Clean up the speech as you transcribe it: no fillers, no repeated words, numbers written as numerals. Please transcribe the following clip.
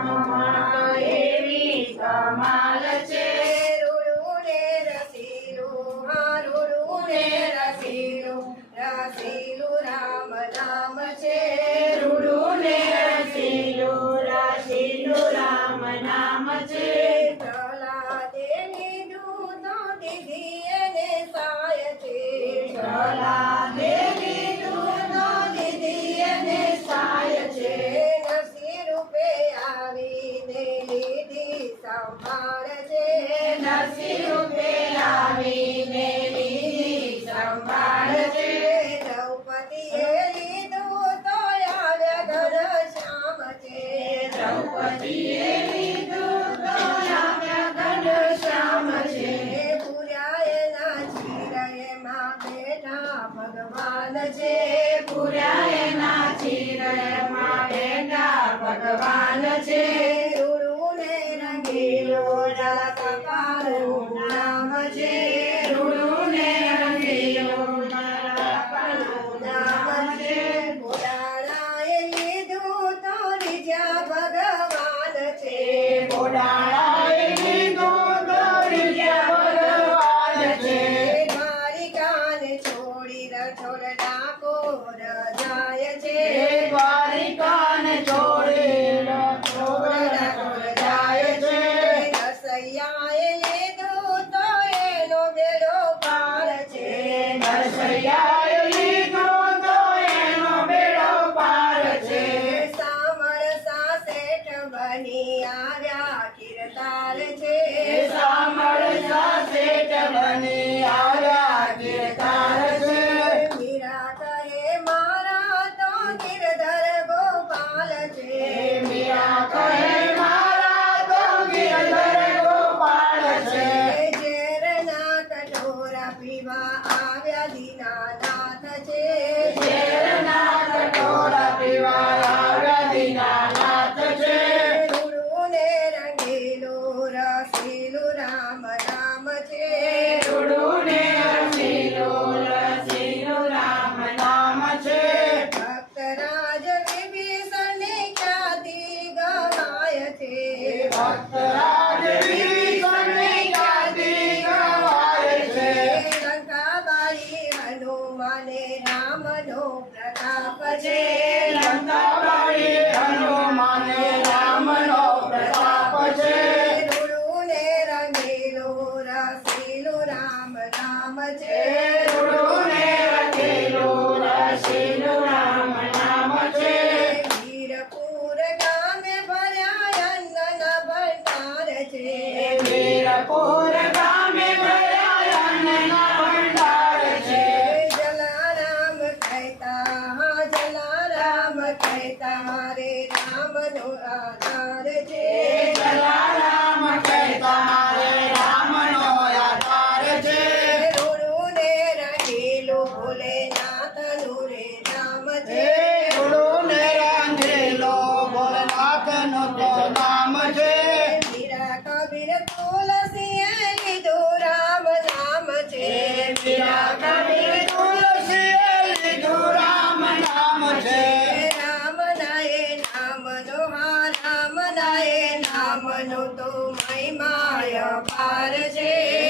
નામમાં એવી કમાલ છે. રૂડું ને રસીલું, હા રૂડું ને રસીલું, રસીલું રામ નામ છે. રૂડું ને રસીલું, રસીલું રામ નામ છે. પ્રહલાદેની દૂધો દીધી એને સાય છે. પ્રહલાદેની દૂધો દીધી એને સાય છે. નરસિંહ રૂપે આવીને લીધી સંભાળ છે. નરસિંહ રૂપે આવીને લીધી સંભાળ છે. દ્રૌપદીએ લીધું તો આવ્યા ઘનશ્યામ છે. દ્રૌપદીએ લીધું તો આવ્યા ઘનશ્યામ છે. પૂર્યા એના ચિરયમાં બેઠા ભગવાન છે. પૂર્યા એના ચિરયમાં બેઠા ભગવાન છે. રૂડું ને રંગીલું જળકપાળું નામ છે. રૂડું ને રંગીલું જળકપાળું નામ છે. ઘોડાળાએ લીધું તો રીઝ્યા ભગવાન છે. ઘોડાળાએ લીધું તો રીઝ્યા ભગવાન છે. દ્વારિકાને છોડી રછોડ ડાકોર જાય છે. દ્વારિકાને છોડી ડાકોર જાય છે. રસૈયાએ લીધું તો એનો બેડો પાર છે. નરસૈયાએ લીધું તો એનો બેડો પાર છે. સામળસા શેઠ બની આવ્યા કીર્તાર છે. સામળસા શેઠ બની આવ્યા કીર્તાર છે. મીરા કહે મારા તો ગિરધર ગોપાલ છે. મીરા કહે મારા તો ગિરધર ગોપાલ છે. ઝેરના કટોરા પીવા આવ્યા દીનાનાથ છે. ઝેરના કટોરા પીવા આવ્યા દીનાનાથ છે. રૂડું ને રંગીલું રસીલું રામ નામ છે. રૂડું ને રસીલું, રસીલું રામ નામ છે. ભક્તરાજ વિભીષણની ખ્યાતિ ગવાય છે. ભક્તરાજ વિભીષણની ખ્યાતિ ગવાય છે. લંકાબાઈ હનુમાને રામનો પ્રતાપ છે. લંકાબાઈ હનુમાને રામનો પ્રતાપ છે. રૂડું ને રંગીલું રસીલું રામ નામ છે. રૂડું ને રંગીલું, રસીલું રામ નામ છે. વીરપુર ગામે ભર્યા અન્નના ભંડાર છે. વીરપુર ગામે ભર્યા અન્નના ભંડાર છે. જલારામ કહેતા રે રામનો આધાર છે. જલારામ કહેતા રે રામનો આધાર છે. રૂડું ને રંગીલું ભોલેનાથનું રે નામ છે. રૂડું ને રંગીલું ભોલેનાથનું તો નામ છે. મીરા કબીર તુલસીએ લીધું રામ નામ છે. મીરા કબીર તુલસીએ લીધું રામ નામ છે. રામનો તો મહિમાય પાર છે.